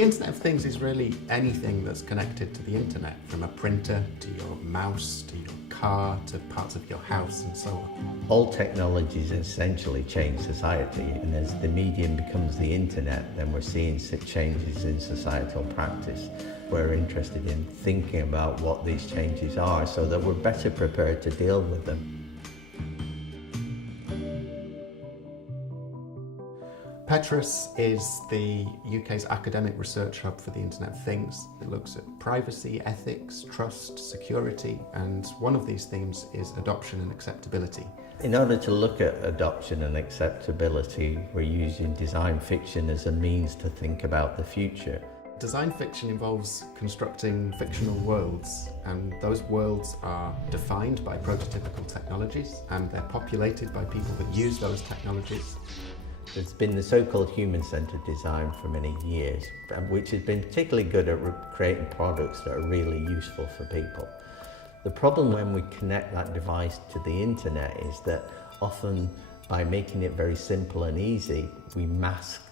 The Internet of Things is really anything that's connected to the internet, from a printer to your mouse to your car to parts of your house and so on. All technologies essentially change society, and as the medium becomes the internet, then we're seeing changes in societal practice. We're interested in thinking about what these changes are so that we're better prepared to deal with them. Petrus is the UK's academic research hub for the Internet of Things. It looks at privacy, ethics, trust, security, and one of these themes is adoption and acceptability. In order to look at adoption and acceptability, we're using design fiction as a means to think about the future. Design fiction involves constructing fictional worlds, and those worlds are defined by prototypical technologies, and they're populated by people that use those technologies. There's been the so-called human-centered design for many years, which has been particularly good at creating products that are really useful for people. The problem when we connect that device to the internet is that often by making it very simple and easy, we mask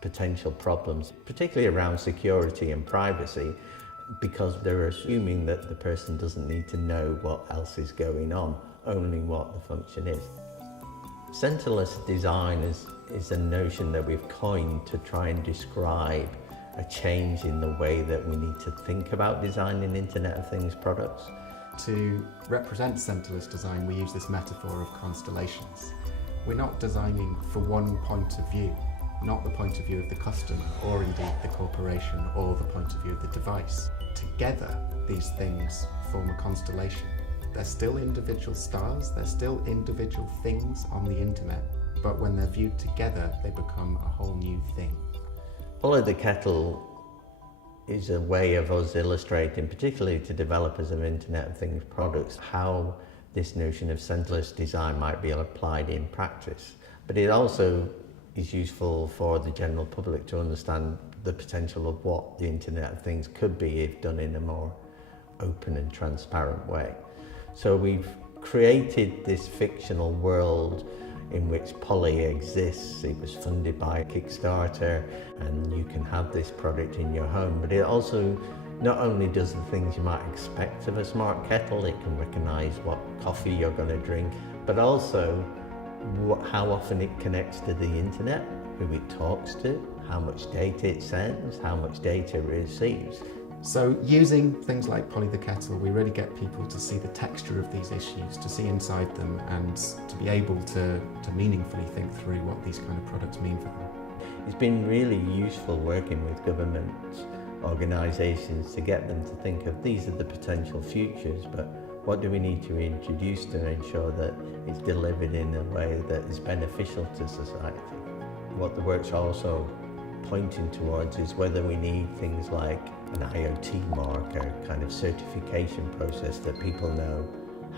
potential problems, particularly around security and privacy, because they're assuming that the person doesn't need to know what else is going on, only what the function is. Centerless design is a notion that we've coined to try and describe a change in the way that we need to think about designing Internet of Things products. To represent centerless design, we use this metaphor of constellations. We're not designing for one point of view, not the point of view of the customer, or indeed the corporation, or the point of view of the device. Together, these things form a constellation. They're still individual stars, they're still individual things on the internet, but when they're viewed together, they become a whole new thing. Follow the Kettle is a way of us illustrating, particularly to developers of Internet of Things products, how this notion of centerless design might be applied in practice. But it also is useful for the general public to understand the potential of what the Internet of Things could be if done in a more open and transparent way. So we've created this fictional world in which Polly exists. It was funded by Kickstarter, and you can have this product in your home, but it also not only does the things you might expect of a smart kettle, it can recognize what coffee you're going to drink, but also how often it connects to the internet, who it talks to, how much data it sends, how much data it receives. So using things like Polly the Kettle, we really get people to see the texture of these issues, to see inside them, and to be able to meaningfully think through what these kind of products mean for them. It's been really useful working with government organisations to get them to think of these are the potential futures, but what do we need to introduce to ensure that it's delivered in a way that is beneficial to society? What the work's also pointing towards is whether we need things like an IoT mark, a kind of certification process that people know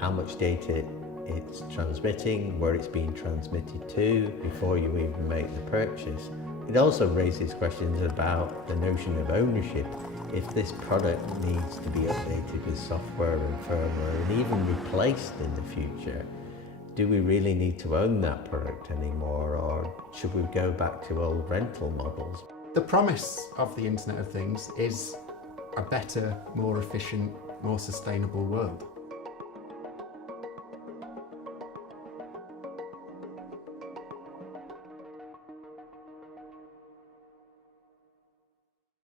how much data it's transmitting, where it's being transmitted to, before you even make the purchase. It also raises questions about the notion of ownership. If this product needs to be updated with software and firmware and even replaced in the future, do we really need to own that product anymore, or should we go back to old rental models? The promise of the Internet of Things is a better, more efficient, more sustainable world.